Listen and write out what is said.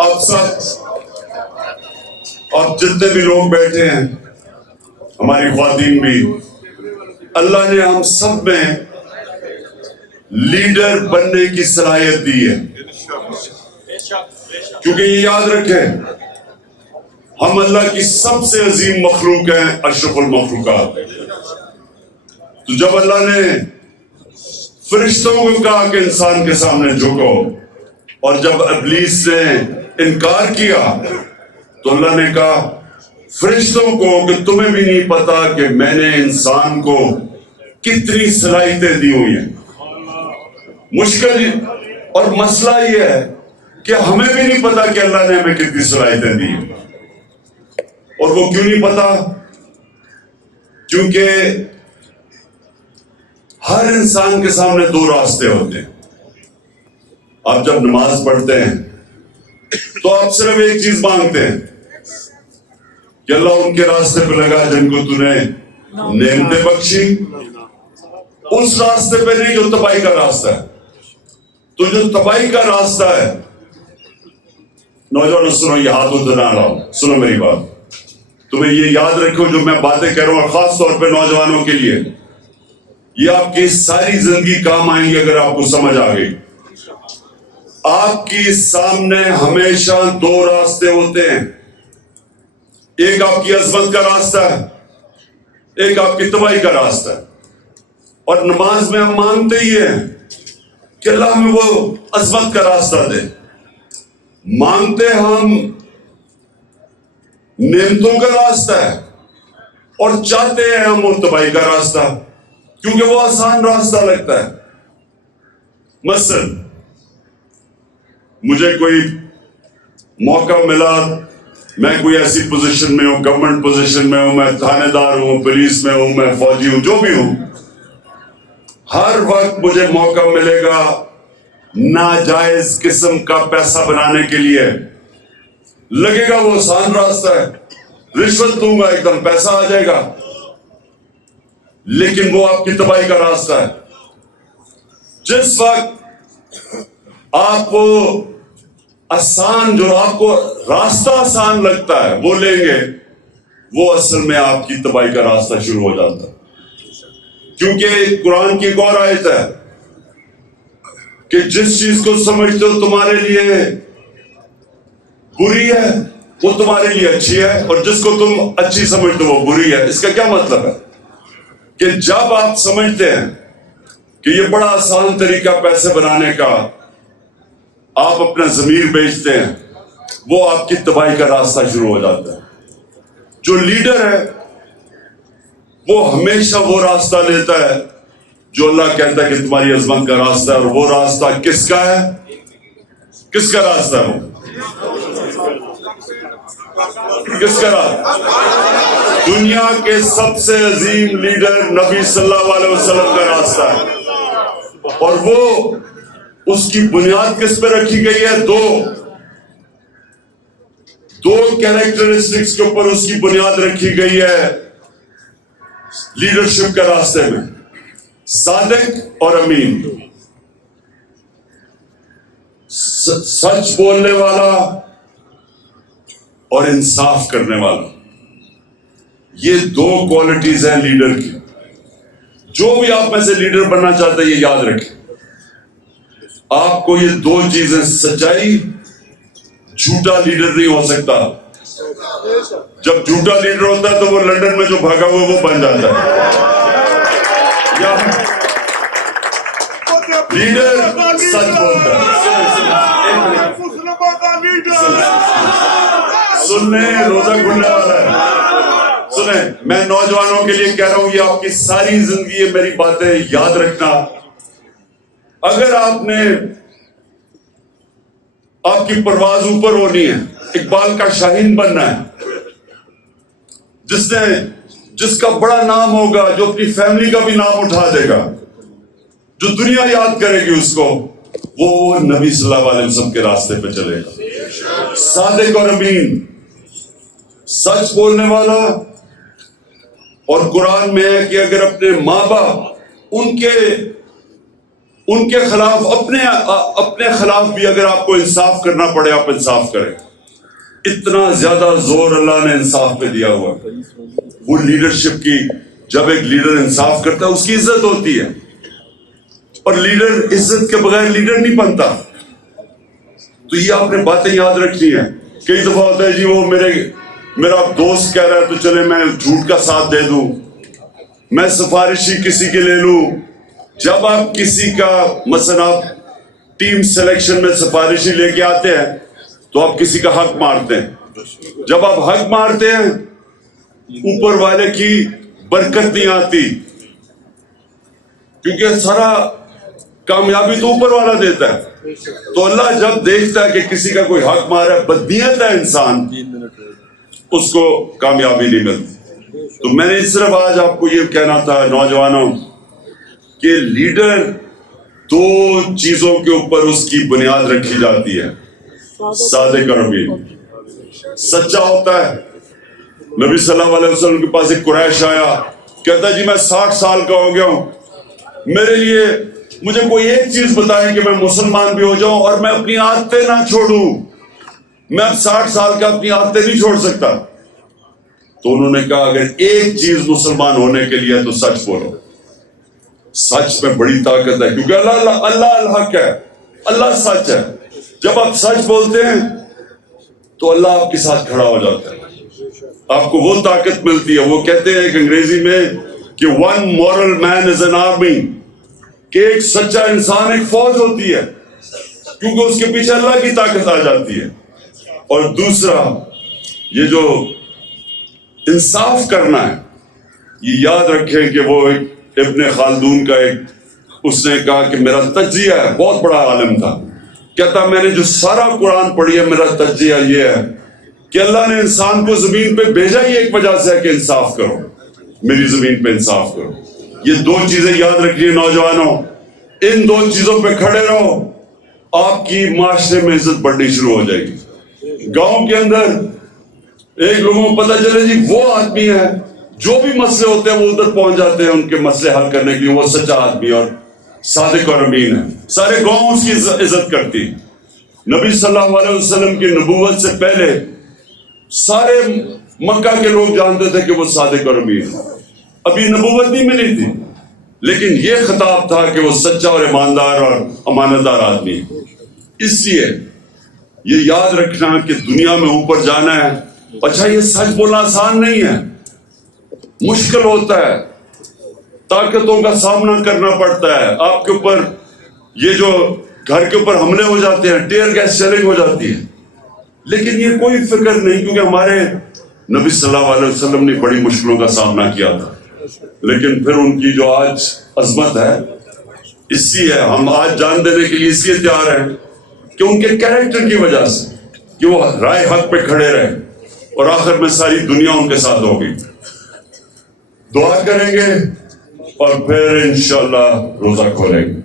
آپ سب آپ جتنے بھی لوگ بیٹھے ہیں، ہماری خواتین بھی، اللہ نے ہم سب میں لیڈر بننے کی صلاحیت دی ہے. کیونکہ یہ یاد رکھیں، ہم اللہ کی سب سے عظیم مخلوق ہیں، اشرف المخلوقات. تو جب اللہ نے فرشتوں کو کہا کہ انسان کے سامنے جھکو، اور جب ابلیس نے انکار کیا تو اللہ نے کہا فرشتوں کو کہ تمہیں بھی نہیں پتا کہ میں نے انسان کو کتنی صلاحیتیں دی ہوئی ہیں. مشکل اور مسئلہ یہ ہے کہ ہمیں بھی نہیں پتا کہ اللہ نے ہمیں کتنی صلاحیتیں دی ہیں. اور وہ کیوں نہیں پتا؟ کیونکہ ہر انسان کے سامنے دو راستے ہوتے ہیں. آپ جب نماز پڑھتے ہیں تو آپ صرف ایک چیز مانگتے ہیں کہ اللہ ان کے راستے پہ لگا جن کو تو نے نعمتیں بخشی. اس راستے پہ نہیں جو تباہی کا راستہ ہے. تو جو تباہی کا راستہ ہے، نوجوانوں سنو، یہ ہاتھوں سے نہ لاؤ، سنو میری بات. تمہیں یہ یاد رکھو جو میں باتیں کہہ رہا ہوں، اور خاص طور پہ نوجوانوں کے لیے یہ آپ کی ساری زندگی کام آئیں گی اگر آپ کو سمجھ آ گئی. آپ کی سامنے ہمیشہ دو راستے ہوتے ہیں. ایک آپ کی عظمت کا راستہ ہے، ایک آپ کی تباہی کا راستہ ہے. اور نماز میں ہم مانگتے ہی ہیں کہ اللہ ہمیں وہ عظمت کا راستہ دے. مانگتے ہم نعمتوں کا راستہ ہے، اور چاہتے ہیں ہم وہ تباہی کا راستہ، کیونکہ وہ آسان راستہ لگتا ہے. مثلا مجھے کوئی موقع ملا، میں کوئی ایسی پوزیشن میں ہوں، گورنمنٹ پوزیشن میں ہوں، میں تھانے دار ہوں، پولیس میں ہوں، میں فوجی ہوں، جو بھی ہوں، ہر وقت مجھے موقع ملے گا ناجائز قسم کا پیسہ بنانے کے لیے. لگے گا وہ آسان راستہ ہے، رشوت دوں گا ایک دم پیسہ آ جائے گا، لیکن وہ آپ کی تباہی کا راستہ ہے. جس وقت آپ کو آسان، جو آپ کو راستہ آسان لگتا ہے وہ لیں گے، وہ اصل میں آپ کی تباہی کا راستہ شروع ہو جاتا ہے. کیونکہ قرآن کی ایک اور آیت ہے کہ جس چیز کو سمجھتے ہو تمہارے لیے بری ہے وہ تمہارے لیے اچھی ہے، اور جس کو تم اچھی سمجھتے ہو وہ بری ہے. اس کا کیا مطلب ہے؟ کہ جب آپ سمجھتے ہیں کہ یہ بڑا آسان طریقہ پیسے بنانے کا، آپ اپنا ضمیر بیچتے ہیں، وہ آپ کی تباہی کا راستہ شروع ہو جاتا ہے. جو لیڈر ہے وہ ہمیشہ وہ راستہ لیتا ہے جو اللہ کہتا ہے کہ تمہاری عظمت کا راستہ ہے. اور وہ راستہ کس کا ہے؟ کس کا راستہ ہے؟ کس کا راستہ؟ دنیا کے سب سے عظیم لیڈر نبی صلی اللہ علیہ وسلم کا راستہ ہے. اور وہ اس کی بنیاد کس پہ رکھی گئی ہے؟ دو کیریکٹرسٹکس کے اوپر اس کی بنیاد رکھی گئی ہے لیڈرشپ کے راستے میں: صادق اور امین. سچ بولنے والا اور انصاف کرنے والا. یہ دو کوالٹیز ہیں لیڈر کی. جو بھی آپ میں سے لیڈر بننا چاہتا ہے یہ یاد رکھیں، آپ کو یہ دو چیزیں، سچائی، جھوٹا لیڈر نہیں ہو سکتا. جب جھوٹا لیڈر ہوتا ہے تو وہ لندن میں جو بھاگا ہوا وہ بن جاتا ہے. لیڈر سچ بولتا ہے. سنیں، روزہ کھلنے والا ہے. سنیں، میں نوجوانوں کے لیے کہہ رہا ہوں، یہ آپ کی ساری زندگی یہ میری باتیں یاد رکھنا. اگر آپ کی پرواز اوپر ہونی ہے، اقبال کا شاہین بننا ہے، جس کا بڑا نام ہوگا، جو اپنی فیملی کا بھی نام اٹھا دے گا، جو دنیا یاد کرے گی اس کو، وہ نبی صلی اللہ علیہ وسلم کے راستے پہ چلے گا. صادق اور امین، سچ بولنے والا. اور قرآن میں ہے کہ اگر اپنے ماں باپ ان کے خلاف اپنے خلاف بھی اگر آپ کو انصاف کرنا پڑے آپ انصاف کریں. اتنا زیادہ زور اللہ نے انصاف پہ دیا ہوا. وہ لیڈرشپ کی، جب ایک لیڈر انصاف کرتا ہے اس کی عزت ہوتی ہے، اور لیڈر عزت کے بغیر لیڈر نہیں بنتا. تو یہ آپ نے باتیں یاد رکھنی ہیں. کئی دفعہ ہوتا ہے جی وہ میرا دوست کہہ رہا ہے تو چلے میں جھوٹ کا ساتھ دے دوں، میں سفارشی کسی کے لے لوں. جب آپ کسی کا مثلا آپ ٹیم سلیکشن میں سفارشی لے کے آتے ہیں تو آپ کسی کا حق مارتے ہیں. جب آپ حق مارتے ہیں اوپر والے کی برکت نہیں آتی، کیونکہ سارا کامیابی تو اوپر والا دیتا ہے. تو اللہ جب دیکھتا ہے کہ کسی کا کوئی حق مارا ہے، بدنیت ہے انسان، اس کو کامیابی نہیں ملتی. تو میں نے صرف آج آپ کو یہ کہنا تھا نوجوانوں کہ لیڈر دو چیزوں کے اوپر اس کی بنیاد رکھی جاتی ہے. صادق اور امین، سچا ہوتا ہے. نبی صلی اللہ علیہ وسلم کے پاس ایک قریش آیا، کہتا جی میں 60 سال کا ہو گیا ہوں، میرے لیے مجھے کوئی ایک چیز بتائیں کہ میں مسلمان بھی ہو جاؤں اور میں اپنی عادتیں نہ چھوڑوں. میں اب 60 سال کا اپنی عادتیں نہیں چھوڑ سکتا. تو انہوں نے کہا اگر ایک چیز مسلمان ہونے کے لیے تو سچ بولو. سچ میں بڑی طاقت ہے، کیونکہ اللہ الحق ہے، اللہ سچ ہے. جب آپ سچ بولتے ہیں تو اللہ آپ کے ساتھ کھڑا ہو جاتا ہے، آپ کو وہ طاقت ملتی ہے. وہ کہتے ہیں ایک انگریزی میں کہ one moral man is an army، کہ ایک سچا انسان ایک فوج ہوتی ہے، کیونکہ اس کے پیچھے اللہ کی طاقت آ جاتی ہے. اور دوسرا یہ جو انصاف کرنا ہے، یہ یاد رکھیں کہ وہ ایک ابن خلدون کا اس نے کہا کہ میرا تجزیہ ہے، بہت بڑا عالم تھا، کہتا میں نے جو سارا قرآن پڑھی ہے میرا تجزیہ یہ ہے کہ اللہ نے انسان کو زمین پہ بھیجا ہی ایک وجہ سے ہے کہ انصاف کرو، میری زمین پہ انصاف کرو. یہ دو چیزیں یاد رکھیے نوجوانوں، ان دو چیزوں پہ کھڑے رہو، آپ کی معاشرے میں عزت بڑھنی شروع ہو جائے گی. گاؤں کے اندر ایک لوگوں کو پتہ چلے جی وہ آدمی ہے، جو بھی مسئلے ہوتے ہیں وہ ادھر پہنچ جاتے ہیں ان کے مسئلے حل کرنے کے لیے، وہ سچا آدمی اور صادق اور امین ہے. سارے گاؤں اس کی عزت کرتی. نبی صلی اللہ علیہ وسلم کی نبوت سے پہلے سارے مکہ کے لوگ جانتے تھے کہ وہ صادق اور امین ہے. ابھی نبوت نہیں ملی تھی، لیکن یہ خطاب تھا کہ وہ سچا اور ایماندار اور امانت دار آدمی ہے. اس لیے یہ یاد رکھنا کہ دنیا میں اوپر جانا ہے. اچھا یہ سچ بولنا آسان نہیں ہے، مشکل ہوتا ہے، طاقتوں کا سامنا کرنا پڑتا ہے. آپ کے اوپر یہ جو گھر کے اوپر حملے ہو جاتے ہیں، ٹیئر گیس شیلنگ ہو جاتی ہے، لیکن یہ کوئی فکر نہیں، کیونکہ ہمارے نبی صلی اللہ علیہ وسلم نے بڑی مشکلوں کا سامنا کیا تھا. لیکن پھر ان کی جو آج عظمت ہے اس لیے ہے، ہم آج جان دینے کے لیے اس لیے تیار ہیں کہ ان کے کیریکٹر کی وجہ سے کہ وہ رائے حق پہ کھڑے رہے اور آخر میں ساری دنیا ان کے ساتھ ہوگی. دعا کریں گے اور پھر انشاءاللہ روزہ کھولیں گے.